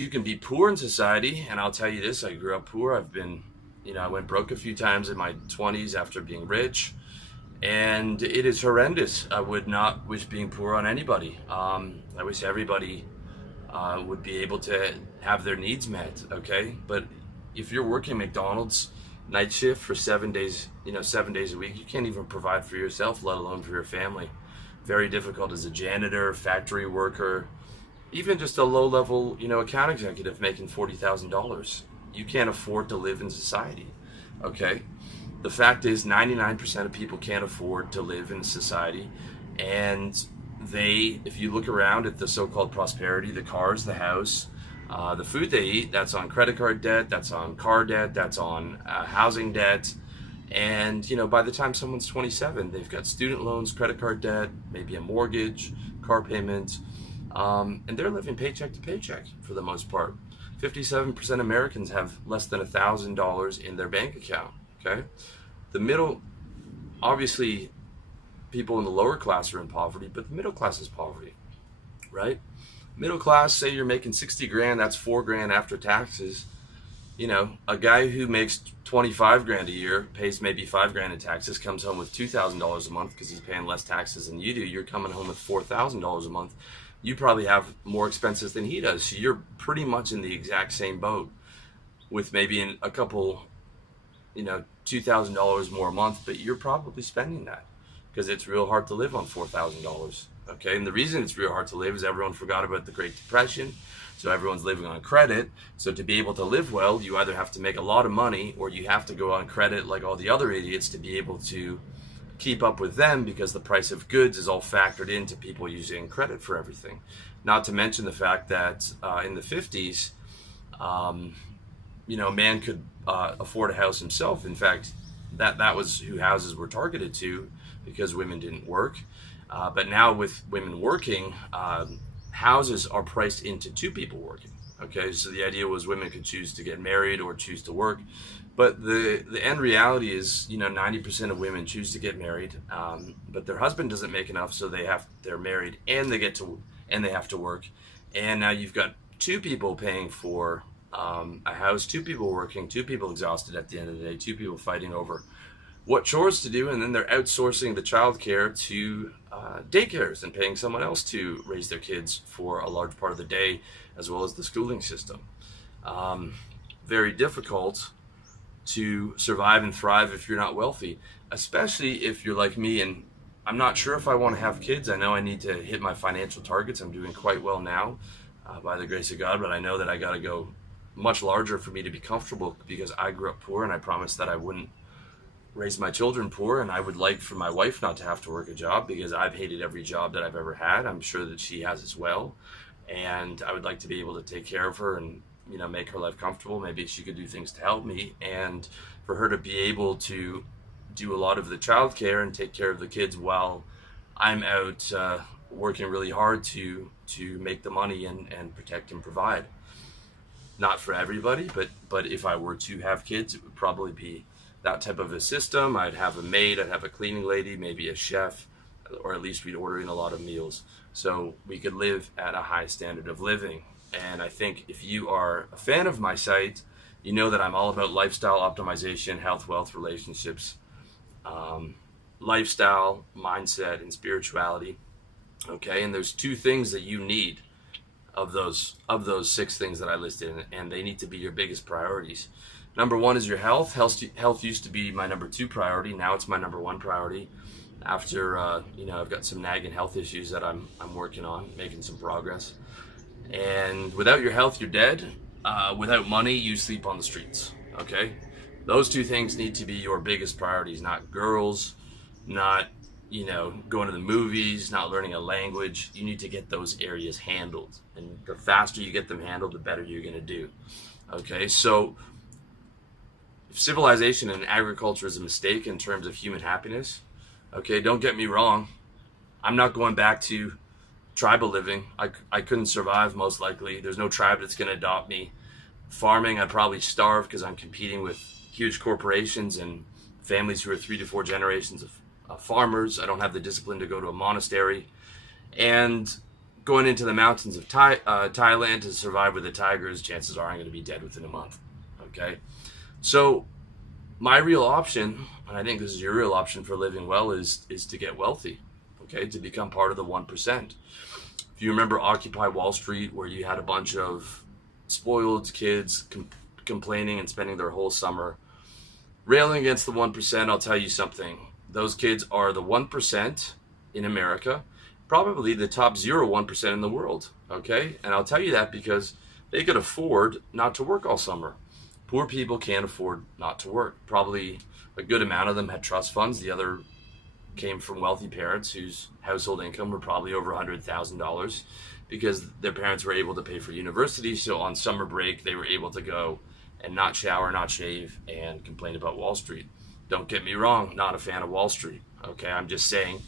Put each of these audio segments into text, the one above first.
You can be poor in society, and I'll tell you this, I grew up poor. I went broke a few times in my 20s after being rich, and it is horrendous. I would not wish being poor on anybody. I wish everybody would be able to have their needs met, okay? But if you're working McDonald's night shift for 7 days, 7 days a week, you can't even provide for yourself, let alone for your family. Very difficult as a janitor, factory worker, even just a low-level, account executive making $40,000. You can't afford to live in society, okay? The fact is 99% of people can't afford to live in society, and if you look around at the so-called prosperity, the cars, the house, the food they eat, that's on credit card debt, that's on car debt, that's on housing debt. And, by the time someone's 27, they've got student loans, credit card debt, maybe a mortgage, car payment, and they're living paycheck to paycheck for the most part. 57% of Americans have less than $1,000 in their bank account, okay? The middle, obviously, people in the lower class are in poverty, but the middle class is poverty, right? Middle class, say you're making 60 grand, that's 4 grand after taxes. A guy who makes 25 grand a year, pays maybe 5 grand in taxes, comes home with $2,000 a month because he's paying less taxes than you do. You're coming home with $4,000 a month. You probably have more expenses than he does. So you're pretty much in the exact same boat with maybe a couple, $2,000 more a month, but you're probably spending that because it's real hard to live on $4,000. Okay, and the reason it's real hard to live is everyone forgot about the Great Depression, so everyone's living on credit. So to be able to live well, you either have to make a lot of money or you have to go on credit like all the other idiots to be able to keep up with them, because the price of goods is all factored into people using credit for everything. Not to mention the fact that in the 50s, a man could afford a house himself. In fact, that was who houses were targeted to, because women didn't work. But now with women working, houses are priced into two people working. Okay, so the idea was women could choose to get married or choose to work. But the end reality is, 90% of women choose to get married, but their husband doesn't make enough, so they're married and they have to work. And now you've got two people paying for a house, two people working, two people exhausted at the end of the day, two people fighting over what chores to do, and then they're outsourcing the childcare to daycares and paying someone else to raise their kids for a large part of the day, as well as the schooling system. Very difficult to survive and thrive if you're not wealthy, especially if you're like me. And I'm not sure if I want to have kids. I know I need to hit my financial targets. I'm doing quite well now, by the grace of God, but I know that I got to go much larger for me to be comfortable, because I grew up poor and I promised that I wouldn't raise my children poor, and I would like for my wife not to have to work a job, because I've hated every job that I've ever had. I'm sure that she has as well, and I would like to be able to take care of her and make her life comfortable. Maybe she could do things to help me, and for her to be able to do a lot of the childcare and take care of the kids while I'm out working really hard to make the money and protect and provide. Not for everybody, but if I were to have kids, it would probably be that type of a system. I'd have a maid, I'd have a cleaning lady, maybe a chef, or at least we'd order in a lot of meals so we could live at a high standard of living. And I think if you are a fan of my site, you know that I'm all about lifestyle optimization, health, wealth, relationships, lifestyle, mindset, and spirituality. Okay, and there's two things that you need of those 6 things that I listed, and they need to be your biggest priorities. Number 1 is your health. Health used to be my number 2 priority. Now it's my number 1 priority. After I've got some nagging health issues that I'm working on, making some progress. And without your health, you're dead. Without money, you sleep on the streets. Okay, those 2 things need to be your biggest priorities. Not girls, not going to the movies, not learning a language. You need to get those areas handled, and the faster you get them handled, the better you're going to do. Okay, so if civilization and agriculture is a mistake in terms of human happiness, okay, don't get me wrong, I'm not going back to tribal living. I couldn't survive, most likely. There's no tribe that's going to adopt me. Farming, I'd probably starve, because I'm competing with huge corporations and families who are 3 to 4 generations of farmers. I don't have the discipline to go to a monastery. And going into the mountains of Thailand to survive with the tigers, chances are I'm going to be dead within a month. Okay, so my real option, and I think this is your real option for living well, is to get wealthy. Okay, to become part of the 1%. If you remember Occupy Wall Street, where you had a bunch of spoiled kids complaining and spending their whole summer railing against the 1%, I'll tell you something. Those kids are the 1% in America, probably the top 0.1% in the world, okay? And I'll tell you that because they could afford not to work all summer. Poor people can't afford not to work. Probably a good amount of them had trust funds. The other came from wealthy parents whose household income were probably over $100,000 because their parents were able to pay for university. So on summer break, they were able to go and not shower, not shave, and complain about Wall Street. Don't get me wrong, not a fan of Wall Street. Okay, I'm just saying,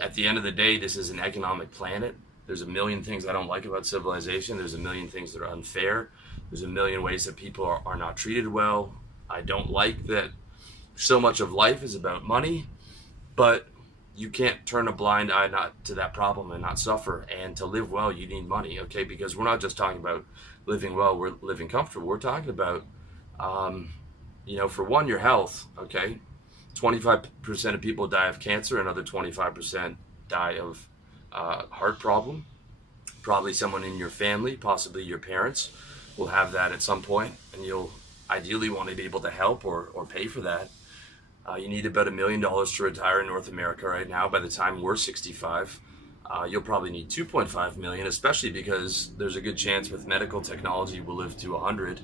at the end of the day, this is an economic planet. There's a million things I don't like about civilization. There's a million things that are unfair. There's a million ways that people are not treated well. I don't like that so much of life is about money, but you can't turn a blind eye not to that problem and not suffer. And to live well, you need money, okay? Because we're not just talking about living well, we're living comfortable. We're talking about, for one, your health, okay? 25% of people die of cancer, another 25% die of heart problem. Probably someone in your family, possibly your parents, will have that at some point, and you'll ideally want to be able to help or pay for that. You need about $1 million to retire in North America right now. By the time we're 65, you'll probably need 2.5 million, especially because there's a good chance with medical technology we'll live to 100,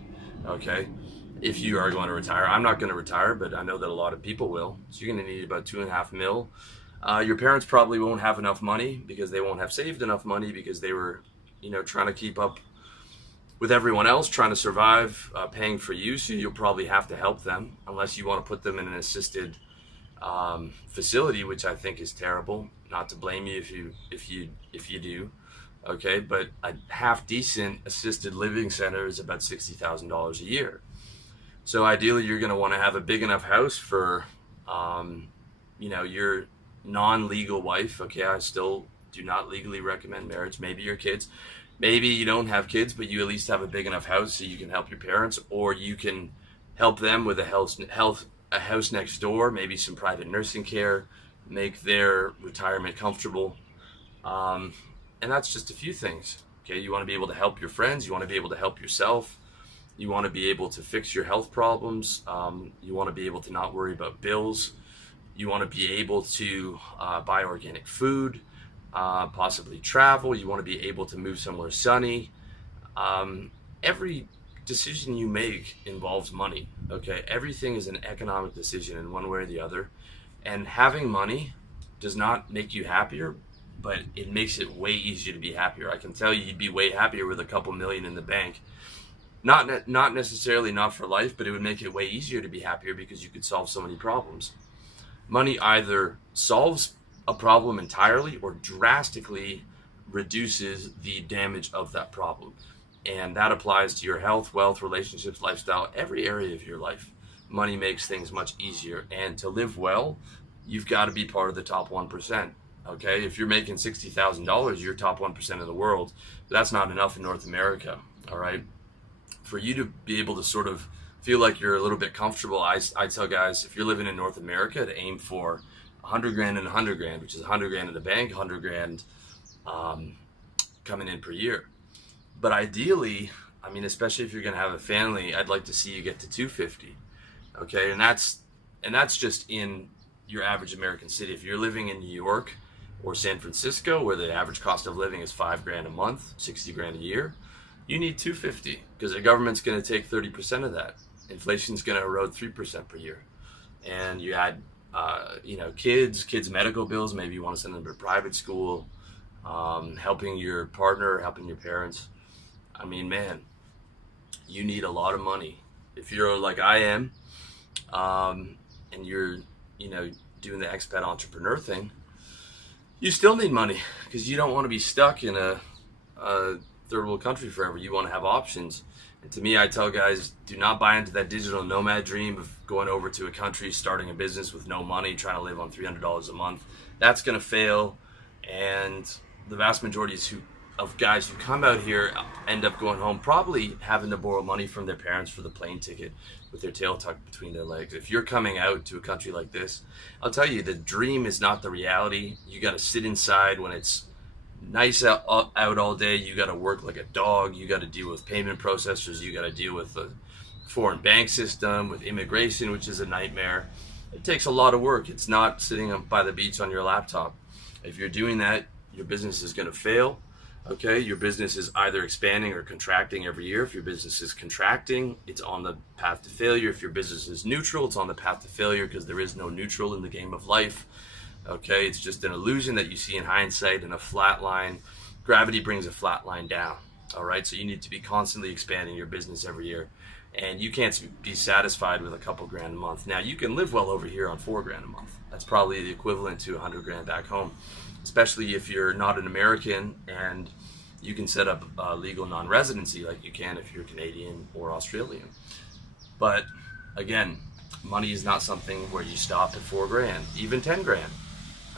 okay? If you are going to retire. I'm not going to retire, but I know that a lot of people will. So you're going to need about 2.5 mil. Your parents probably won't have enough money because they won't have saved enough money because they were, trying to keep up with everyone else, trying to survive, paying for you. So you'll probably have to help them unless you want to put them in an assisted facility, which I think is terrible. Not to blame you if you do, okay? But a half decent assisted living center is about $60,000 a year. So ideally, you're going to want to have a big enough house for, your non-legal wife. Okay, I still do not legally recommend marriage. Maybe your kids. Maybe you don't have kids, but you at least have a big enough house so you can help your parents, or you can help them with a house next door, maybe some private nursing care, make their retirement comfortable. And that's just a few things. Okay, you want to be able to help your friends. You want to be able to help yourself. You want to be able to fix your health problems. You want to be able to not worry about bills. You want to be able to buy organic food, possibly travel. You want to be able to move somewhere sunny. Every decision you make involves money, okay? Everything is an economic decision in one way or the other. And having money does not make you happier, but it makes it way easier to be happier. I can tell you you'd be way happier with a couple million in the bank. Not necessarily not for life, but it would make it way easier to be happier because you could solve so many problems. Money either solves a problem entirely or drastically reduces the damage of that problem. And that applies to your health, wealth, relationships, lifestyle, every area of your life. Money makes things much easier. And to live well, you've got to be part of the top 1%. Okay? If you're making $60,000, you're top 1% in the world. That's not enough in North America. All right? For you to be able to sort of feel like you're a little bit comfortable, I tell guys, if you're living in North America, to aim for 100 grand and 100 grand, which is 100 grand in the bank, 100 grand coming in per year. But ideally, I mean, especially if you're going to have a family, I'd like to see you get to 250. Okay, and that's just in your average American city. If you're living in New York or San Francisco, where the average cost of living is 5 grand a month, 60 grand a year, you need 250 because the government's going to take 30% of that. Inflation's going to erode 3% per year. And you add, kids' medical bills. Maybe you want to send them to private school, helping your partner, helping your parents. I mean, man, you need a lot of money. If you're like I am, and you're, doing the expat entrepreneur thing, you still need money because you don't want to be stuck in a third world country forever. You want to have options. And to me, I tell guys, do not buy into that digital nomad dream of going over to a country, starting a business with no money, trying to live on $300 a month. That's going to fail. And the vast majority of guys who come out here end up going home probably having to borrow money from their parents for the plane ticket with their tail tucked between their legs. If you're coming out to a country like this, I'll tell you, the dream is not the reality. You got to sit inside when it's nice out all day. You got to work like a dog. You got to deal with payment processors. You got to deal with the foreign bank system, with immigration, which is a nightmare. It takes a lot of work. It's not sitting up by the beach on your laptop. If you're doing that, your business is going to fail. Okay, your business is either expanding or contracting every year. If your business is contracting, it's on the path to failure. If your business is neutral, it's on the path to failure, because there is no neutral in the game of life. Okay, it's just an illusion that you see in hindsight, and a flat line. Gravity brings a flat line down. All right, so you need to be constantly expanding your business every year, and you can't be satisfied with a couple grand a month. Now, you can live well over here on $4 grand a month. That's probably the equivalent to 100 grand back home, especially if you're not an American and you can set up legal non-residency like you can if you're Canadian or Australian. But again, money is not something where you stop at $4 grand, even 10 grand.